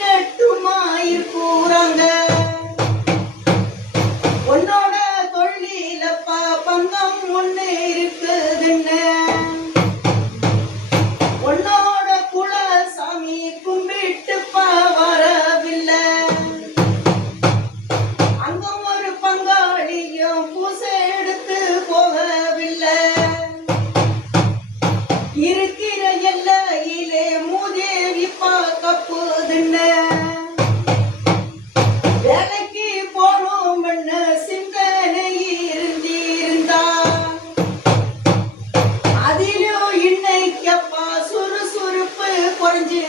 கட்டுமா இருக்கூறாங்க. உன்னோட தொழிலப்பா பங்கம் ஒண்ணு இருக்குதுன்னு உன்னோட குல சாமி கும்பிட்டுப்பா வரவில்லை. அங்க ஒரு பங்காளியும் பூசை எடுத்து போகவில்லை. இருக்கிற எல்லையிலே மூதேவி பார்க்கப்புதுன்னு வேலைக்கு போனோம்னு சிந்தனை இருந்திருந்தா அதிலும் இன்னைக்கப்பா சுறுசுறுப்பு குறைஞ்சு